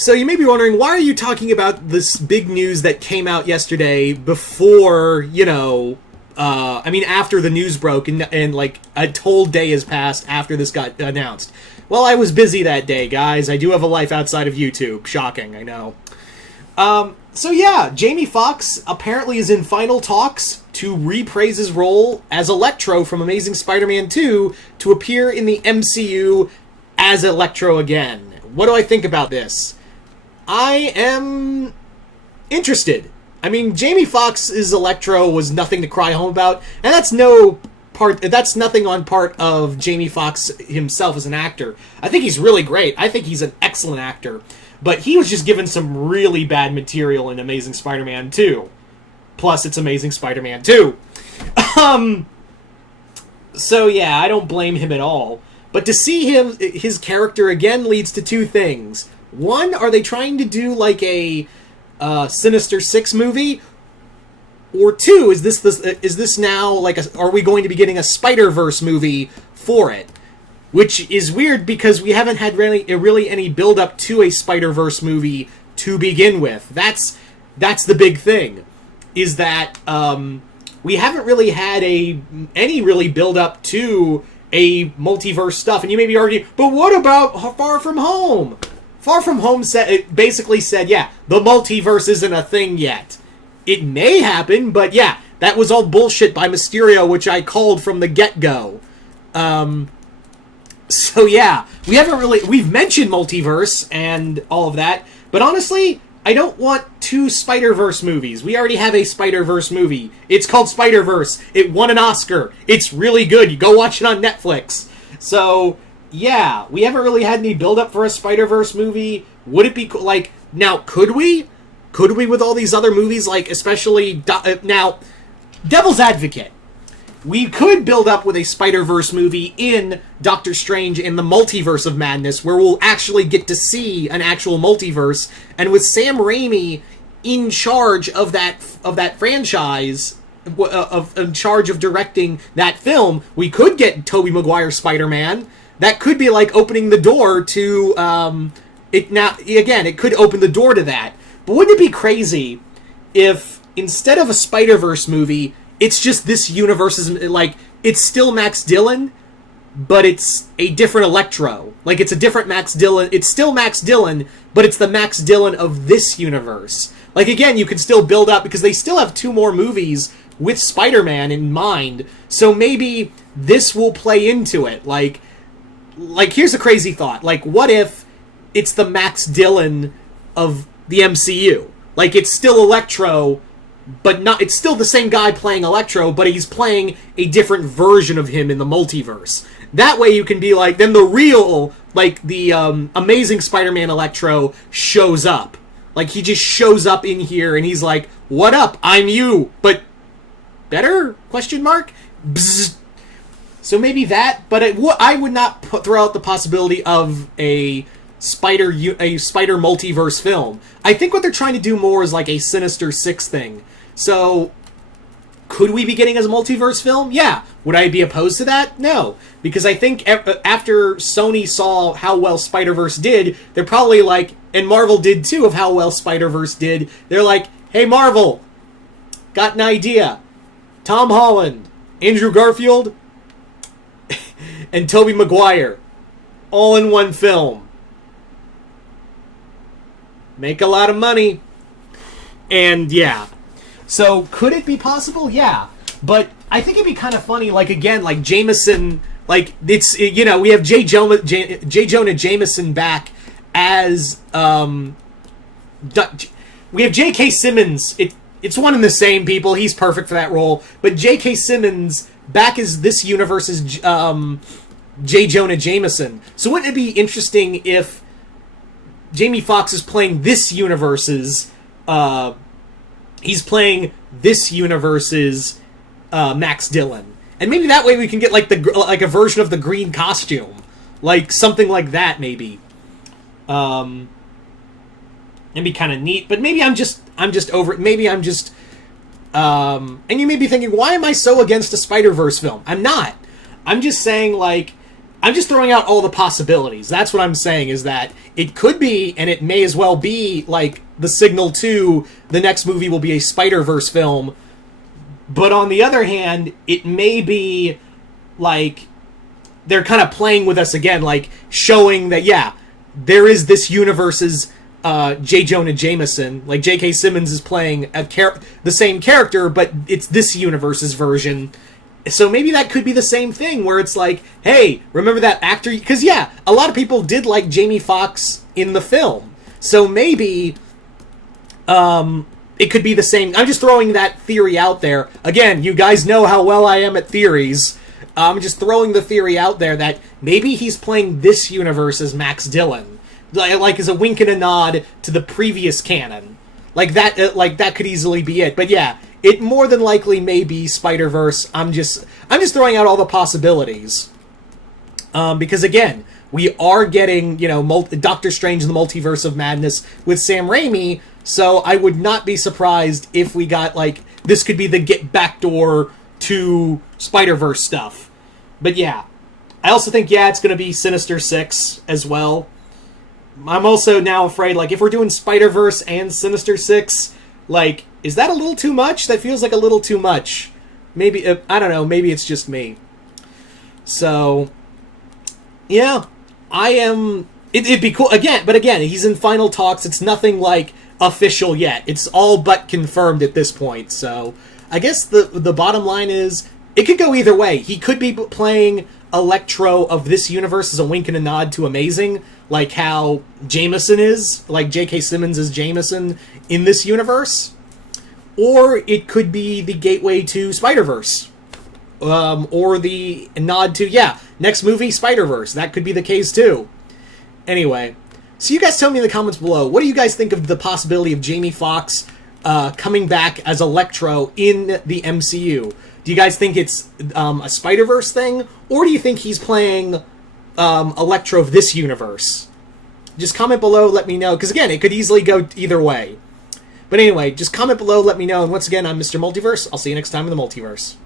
So you may be wondering, why are you talking about this big news that came out yesterday before, after the news broke and like a whole day has passed after this got announced? Well, I was busy that day, guys. I do have a life outside of YouTube. Shocking, I know. So yeah, Jamie Foxx apparently is in final talks to reprise his role as Electro from Amazing Spider-Man 2 to appear in the MCU as Electro again. What do I think about this? I am interested. I mean, Jamie Foxx's Electro was nothing to cry home about, and that's nothing on part of Jamie Foxx himself as an actor. I think he's really great. I think he's an excellent actor. But he was just given some really bad material in Amazing Spider-Man 2. Plus, it's Amazing Spider-Man 2. So yeah, I don't blame him at all. But to see his character again leads to two things. One, are they trying to do like a Sinister Six movie? Or two, is this now like are we going to be getting a Spider-Verse movie for it? Which is weird because we haven't had really any build up to a Spider-Verse movie to begin with. That's the big thing, is that we haven't really had any really build up to a multiverse stuff. And you may be arguing, but what about Far From Home? Far From Home basically said, yeah, the multiverse isn't a thing yet. It may happen, but yeah, that was all bullshit by Mysterio, which I called from the get-go. So yeah, we've mentioned multiverse and all of that, but honestly, I don't want two Spider-Verse movies. We already have a Spider-Verse movie. It's called Spider-Verse. It won an Oscar. It's really good. You go watch it on Netflix. So yeah, we haven't really had any build-up for a Spider-Verse movie. Would it be like, now, could we? Could we with all these other movies, like, especially, now, Devil's Advocate. We could build up with a Spider-Verse movie in Doctor Strange in the Multiverse of Madness, where we'll actually get to see an actual multiverse, and with Sam Raimi in charge of that franchise, in charge of directing that film, we could get Tobey Maguire Spider-Man. That could be like opening the door to it. Now again, it could open the door to that. But wouldn't it be crazy if instead of a Spider-Verse movie, it's just this universe is like, it's still Max Dillon, but it's a different Electro. Like, it's a different Max Dillon. It's still Max Dillon, but it's the Max Dillon of this universe. Like, again, you can still build up, because they still have 2 more movies with Spider-Man in mind, so maybe this will play into it. Like here's a crazy thought. Like, what if it's the Max Dillon of the MCU? Like, it's still Electro, but not, it's still the same guy playing Electro, but he's playing a different version of him in the multiverse. That way you can be like, then the real, like, the Amazing Spider-Man Electro shows up. Like, he just shows up in here, and he's like, what up, I'm you, but better? Question mark? Bzz. So maybe that, but I would not throw out the possibility of a Spider multiverse film. I think what they're trying to do more is like a Sinister Six thing. So, could we be getting a multiverse film? Yeah. Would I be opposed to that? No. Because I think after Sony saw how well Spider-Verse did, they're probably like, and Marvel did too, of how well Spider-Verse did, they're like, hey Marvel, got an idea. Tom Holland, Andrew Garfield, and Tobey Maguire, all in one film. Make a lot of money. And yeah. So, could it be possible? Yeah. But I think it'd be kind of funny, like, again, like, Jameson, like, it's, you know, we have J. Jonah Jameson back as, we have J.K. Simmons. It's one and the same, people. He's perfect for that role. But J.K. Simmons back as this universe's, J. Jonah Jameson. So wouldn't it be interesting if Jamie Foxx is playing this universe's, he's playing this universe's Max Dillon, and maybe that way we can get like a version of the green costume, like something like that. Maybe, it'd be kind of neat. But maybe I'm just over it. Maybe I'm just, and you may be thinking, why am I so against a Spider-Verse film? I'm not. I'm just saying, like, I'm just throwing out all the possibilities. That's what I'm saying, is that it could be, and it may as well be, like, the signal to the next movie will be a Spider-Verse film. But on the other hand, it may be, like, they're kind of playing with us again, like, showing that, yeah, there is this universe's J. Jonah Jameson. Like, J.K. Simmons is playing the same character, but it's this universe's version. So maybe that could be the same thing, where it's like, hey, remember that actor? Because, yeah, a lot of people did like Jamie Foxx in the film. So maybe it could be the same. I'm just throwing that theory out there. Again, you guys know how well I am at theories. I'm just throwing the theory out there that maybe he's playing this universe as Max Dillon. Like as a wink and a nod to the previous canon. Like that could easily be it. But yeah, it more than likely may be Spider-Verse. I'm just throwing out all the possibilities. Because again, we are getting, Doctor Strange in the Multiverse of Madness with Sam Raimi, so I would not be surprised if we got, like, this could be the backdoor to Spider-Verse stuff. But yeah, I also think, yeah, it's going to be Sinister Six as well. I'm also now afraid, like, if we're doing Spider-Verse and Sinister Six, like, is that a little too much? That feels like a little too much. Maybe, I don't know, maybe it's just me. So, yeah, it'd be cool, but again, he's in final talks. It's nothing, like, official yet. It's all but confirmed at this point, so I guess the bottom line is, it could go either way. He could be playing Electro of this universe as a wink and a nod to Amazing, like how Jameson is, like J.K. Simmons is Jameson in this universe. Or it could be the gateway to Spider-Verse. Or the nod to, next movie, Spider-Verse. That could be the case too. Anyway, so you guys tell me in the comments below, what do you guys think of the possibility of Jamie Foxx coming back as Electro in the MCU? Do you guys think it's a Spider-Verse thing? Or do you think he's playing Electro of this universe? Just comment below, let me know. Because again, it could easily go either way. But anyway, just comment below, let me know. And once again, I'm Mr. Multiverse. I'll see you next time in the Multiverse.